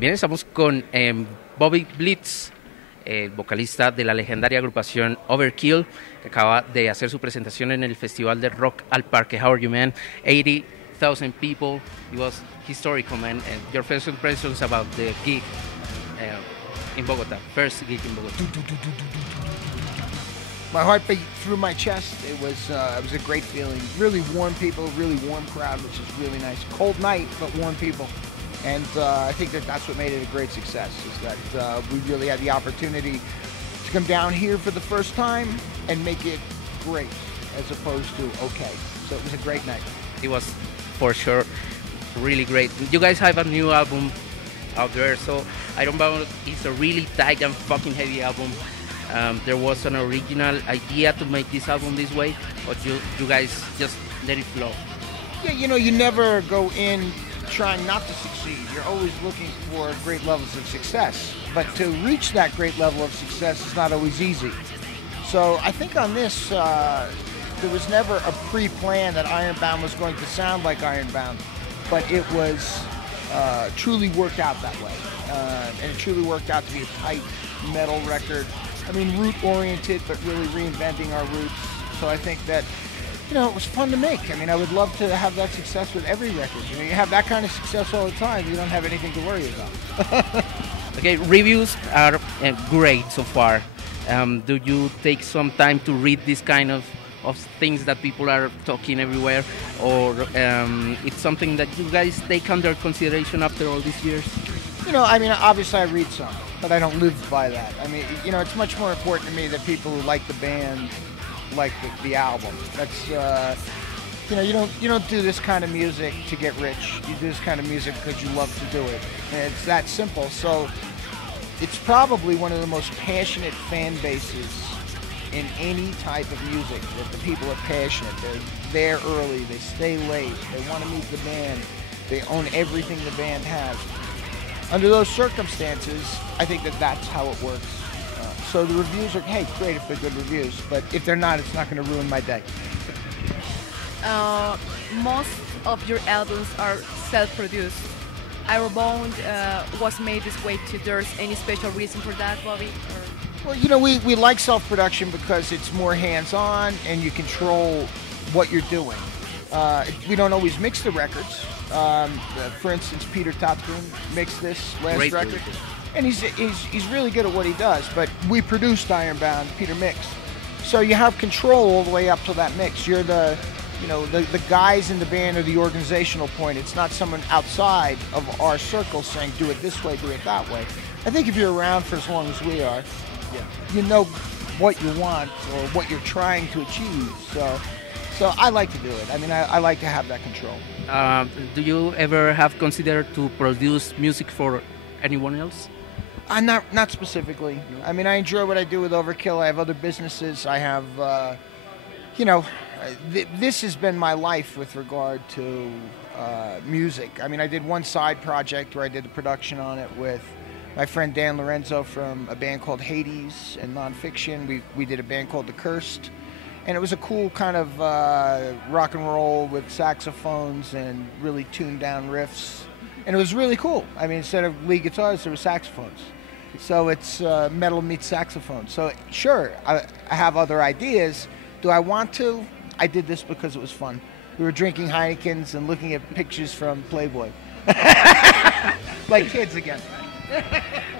Bien, estamos con Bobby Blitz, el vocalista de la legendaria agrupación Overkill, que acaba de hacer su presentación en el Festival de Rock al Parque. How are you, man? 80,000 people. It was historical, man. And your first impressions about the gig in Bogota, first gig in Bogota. My heart beat through my chest. It was a great feeling. Really warm people, really warm crowd, which is really nice. Cold night, but warm people. And I think that's what made it a great success, is that we really had the opportunity to come down here for the first time and make it great, as opposed to okay. So it was a great night. It was, for sure, really great. You guys have a new album out there, so I don't know, it's a really tight and fucking heavy album. There was an original idea to make this album this way, but you guys just let it flow. Yeah, you know, you never go in trying not to succeed. You're always looking for great levels of success, but to reach that great level of success is not always easy. So I think on this, there was never a pre-plan that Ironbound was going to sound like Ironbound, but it was truly worked out that way. And it truly worked out to be a tight metal record. I mean, root-oriented, but really reinventing our roots. So I think that, you know, it was fun to make. I mean, I would love to have that success with every record. You know, you have that kind of success all the time, you don't have anything to worry about. Okay, reviews are great so far. Do you take some time to read this kind of things that people are talking everywhere, or it's something that you guys take under consideration after all these years? You know, I mean, obviously I read some, but I don't live by that. I mean, you know, it's much more important to me that people who like the band like the album. That's you know, you don't do this kind of music to get rich. You do this kind of music because you love to do it. And it's that simple. So it's probably one of the most passionate fan bases in any type of music. That the people are passionate. They're there early. They stay late. They want to meet the band. They own everything the band has. Under those circumstances, I think that's how it works. So the reviews are, hey, great if they're good reviews, but if they're not, it's not going to ruin my day. Most of your albums are self-produced. Ironbound was made this way too. There's any special reason for that, Bobby? Or? Well, you know, we like self-production because it's more hands-on and you control what you're doing. We don't always mix the records. For instance, Peter Tatun mixed this last record. And he's really good at what he does, but we produced Ironbound, Peter mixed. So you have control all the way up to that mix. You're the guys in the band are the organizational point. It's not someone outside of our circle saying, do it this way, do it that way. I think if you're around for as long as we are, you know what you want or what you're trying to achieve. So I like to do it. I mean, I like to have that control. Do you ever have considered to produce music for anyone else? Not specifically. No. I mean, I enjoy what I do with Overkill. I have other businesses. I have, you know, this has been my life with regard to music. I mean, I did one side project where I did the production on it with my friend Dan Lorenzo from a band called Hades and Nonfiction. We did a band called The Cursed. And it was a cool kind of rock and roll with saxophones and really tuned down riffs. And it was really cool. I mean, instead of lead guitars, there were saxophones. So it's metal meets saxophone. So sure, I have other ideas. Do I want to? I did this because it was fun. We were drinking Heinekens and looking at pictures from Playboy. Like kids again.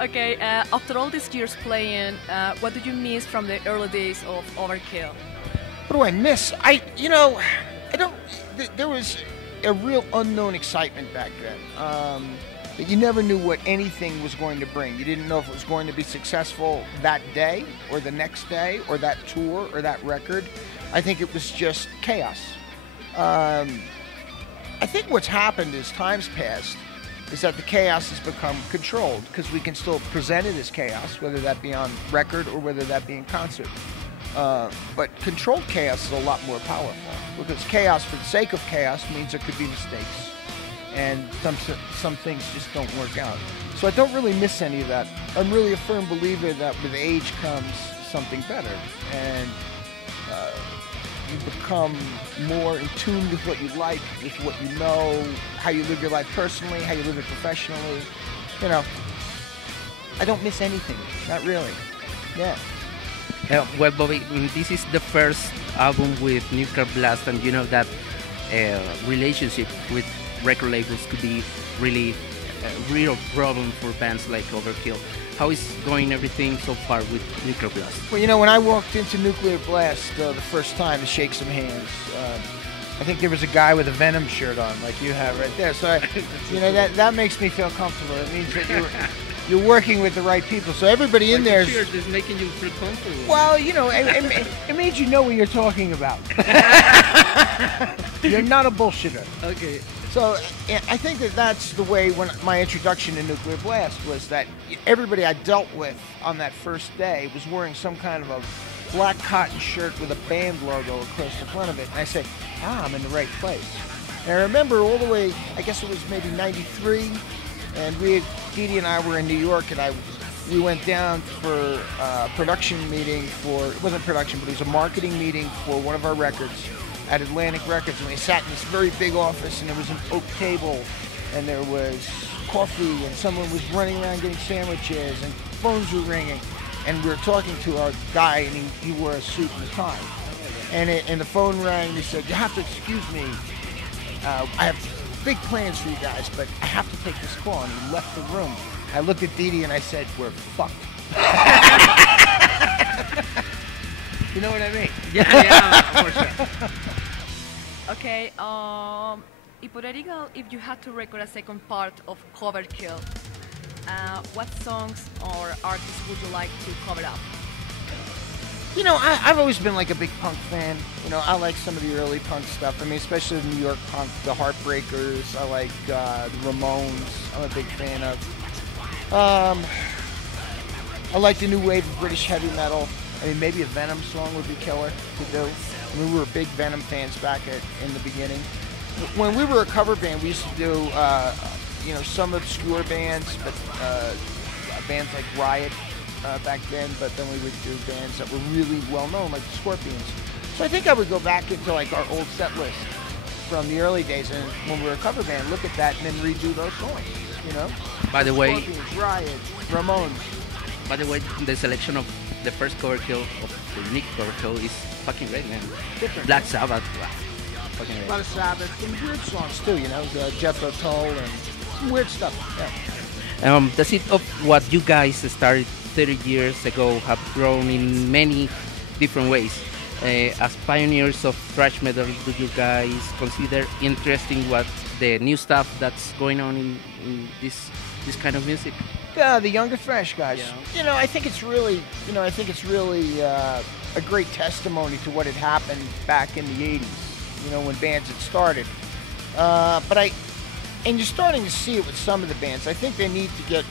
Okay, after all these years playing, what did you miss from the early days of Overkill? What do I miss? There was a real unknown excitement back then. That you never knew what anything was going to bring. You didn't know if it was going to be successful that day or the next day or that tour or that record. I think it was just chaos. I think what's happened as time's passed is that the chaos has become controlled because we can still present it as chaos, whether that be on record or whether that be in concert. But controlled chaos is a lot more powerful because chaos for the sake of chaos means there could be mistakes and some things just don't work out. So I don't really miss any of that. I'm really a firm believer that with age comes something better, and you become more in tune with what you like, with what you know, how you live your life personally, how you live it professionally. you know, I don't miss anything. Not really. Yeah. Well, Bobby, this is the first album with Nuclear Blast, and you know that relationship with record labels could be really a real problem for bands like Overkill. How is going everything so far with Nuclear Blast? Well, you know, when I walked into Nuclear Blast the first time to shake some hands, I think there was a guy with a Venom shirt on, like you have right there. So, you know, that makes me feel comfortable. It means that you're working with the right people. So everybody in there is making you feel comfortable. Well, you know, it means you know what you're talking about. You're not a bullshitter. Okay. So I think that's the way when my introduction to Nuclear Blast was that everybody I dealt with on that first day was wearing some kind of a black cotton shirt with a band logo across the front of it. And I said, I'm in the right place. And I remember all the way, I guess it was maybe 93, and Didi and I were in New York, and we went down for a production meeting it wasn't production, but it was a marketing meeting for one of our records at Atlantic Records, and we sat in this very big office, and there was an oak table, and there was coffee, and someone was running around getting sandwiches, and phones were ringing, and we were talking to our guy, and he wore a suit and a tie, and the phone rang, and he said, you have to excuse me, I have big plans for you guys, but I have to take this call, and he left the room. I looked at Didi, and I said, we're fucked. You know what I mean? Yeah, for sure. Okay, hypothetical, if you had to record a second part of Overkill, what songs or artists would you like to cover up? You know, I've always been like a big punk fan. You know, I like some of the early punk stuff. I mean, especially the New York punk, the Heartbreakers. I like the Ramones. I'm a big fan of. I like the new wave of British heavy metal. I mean, maybe a Venom song would be killer to do. I mean, we were big Venom fans back in the beginning. When we were a cover band, we used to do, you know, some obscure bands, but bands like Riot back then, but then we would do bands that were really well known, like the Scorpions. So I think I would go back into like our old set list from the early days, and when we were a cover band, look at that and then redo those songs, you know? By the way, Scorpions, Riot, Ramones. By the way, the selection of the first Overkill, of the unique Overkill, is fucking great, man. Different. Black Sabbath, wow. Fucking A great. lot of Sabbath and weird songs too, you know, Jethro Tull and some weird stuff. Yeah. The seed of what you guys started 30 years ago have grown in many different ways. As pioneers of thrash metal, do you guys consider interesting what the new stuff that's going on in this kind of music? The younger thrash guys. Yeah. You know, I think it's really, a great testimony to what had happened back in the 80s, you know, when bands had started. And you're starting to see it with some of the bands. I think they need to get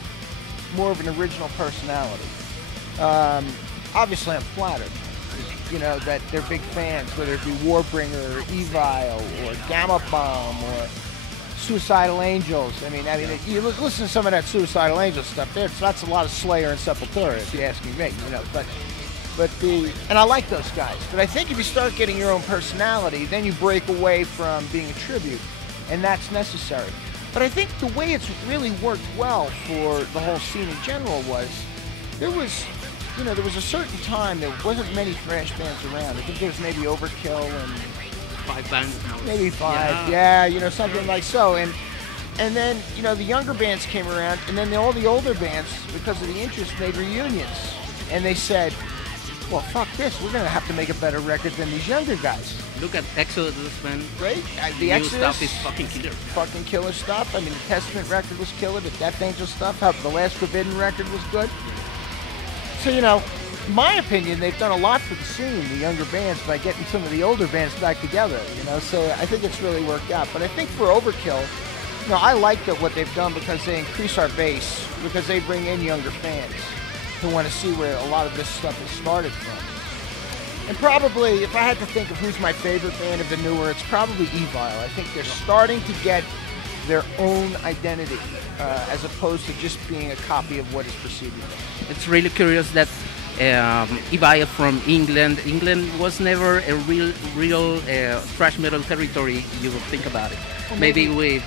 more of an original personality. Obviously, I'm flattered, you know, that they're big fans, whether it be Warbringer or Evil or Gamma Bomb or Suicidal Angels. I mean, you listen to some of that Suicidal Angels stuff there. That's a lot of Slayer and Sepultura, if you're asking me, you know. And I like those guys. But I think if you start getting your own personality, then you break away from being a tribute, and that's necessary. But I think the way it's really worked well for the whole scene in general was there was a certain time there wasn't many thrash bands around. I think there was maybe Overkill and 5 bands now. maybe 5, yeah, you know, something like so. And then, you know, the younger bands came around, and then all the older bands, because of the interest, made reunions. And they said, well, fuck this, we're going to have to make a better record than these younger guys. Look at Exodus, man. Right? The New Exodus stuff is fucking killer. Fucking killer stuff. I mean, the Testament record was killer, the Death Angel stuff, the last Forbidden record was good. So, you know, in my opinion, they've done a lot for the scene, the younger bands, by getting some of the older bands back together, you know, so I think it's really worked out. But I think for Overkill, you know, I like what they've done because they increase our base, because they bring in younger fans who want to see where a lot of this stuff has started from. And probably, if I had to think of who's my favorite band of the newer, it's probably Evil. I think they're starting to get their own identity, as opposed to just being a copy of what is preceding them. It's really curious that Evil from England was never a real thrash metal territory. You would think about it. Well, maybe with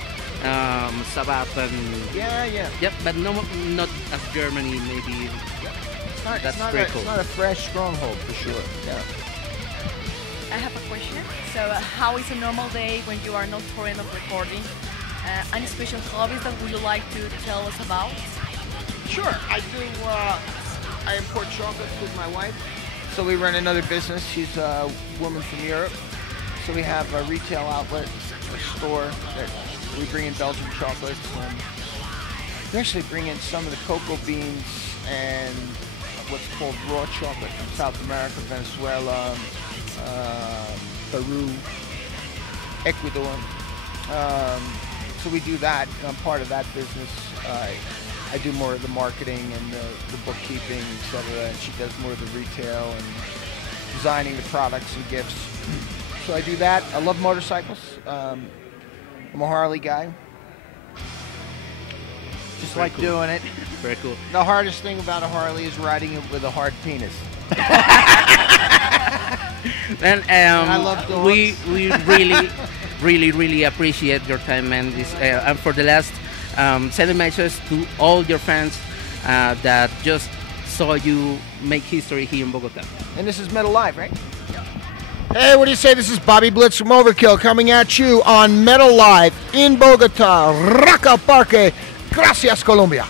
Sabbath and Yeah. yep, but not as Germany maybe. That's pretty cool. It's not a thrash stronghold for sure. Yeah. I have a question. So, how is a normal day when you are not touring or recording? Any special hobbies that would you like to tell us about? Sure. I do. I import chocolates with my wife. So we run another business. She's a woman from Europe. So we have a retail outlet, a store that we bring in Belgian chocolates. And we actually bring in some of the cocoa beans and what's called raw chocolate from South America, Venezuela, Peru, Ecuador. So we do that. I'm part of that business. I do more of the marketing and the bookkeeping, etc. And she does more of the retail and designing the products and gifts. So I do that. I love motorcycles. I'm a Harley guy. Just Very like cool. doing it. Very cool. The hardest thing about a Harley is riding it with a hard penis. And I love dogs. we really appreciate your time, man. This and for the last, send a message to all your fans that just saw you make history here in Bogota. And this is Metal Live, right? Hey, what do you say? This is Bobby Blitz from Overkill coming at you on Metal Live in Bogota. Rock al Parque. Gracias, Colombia.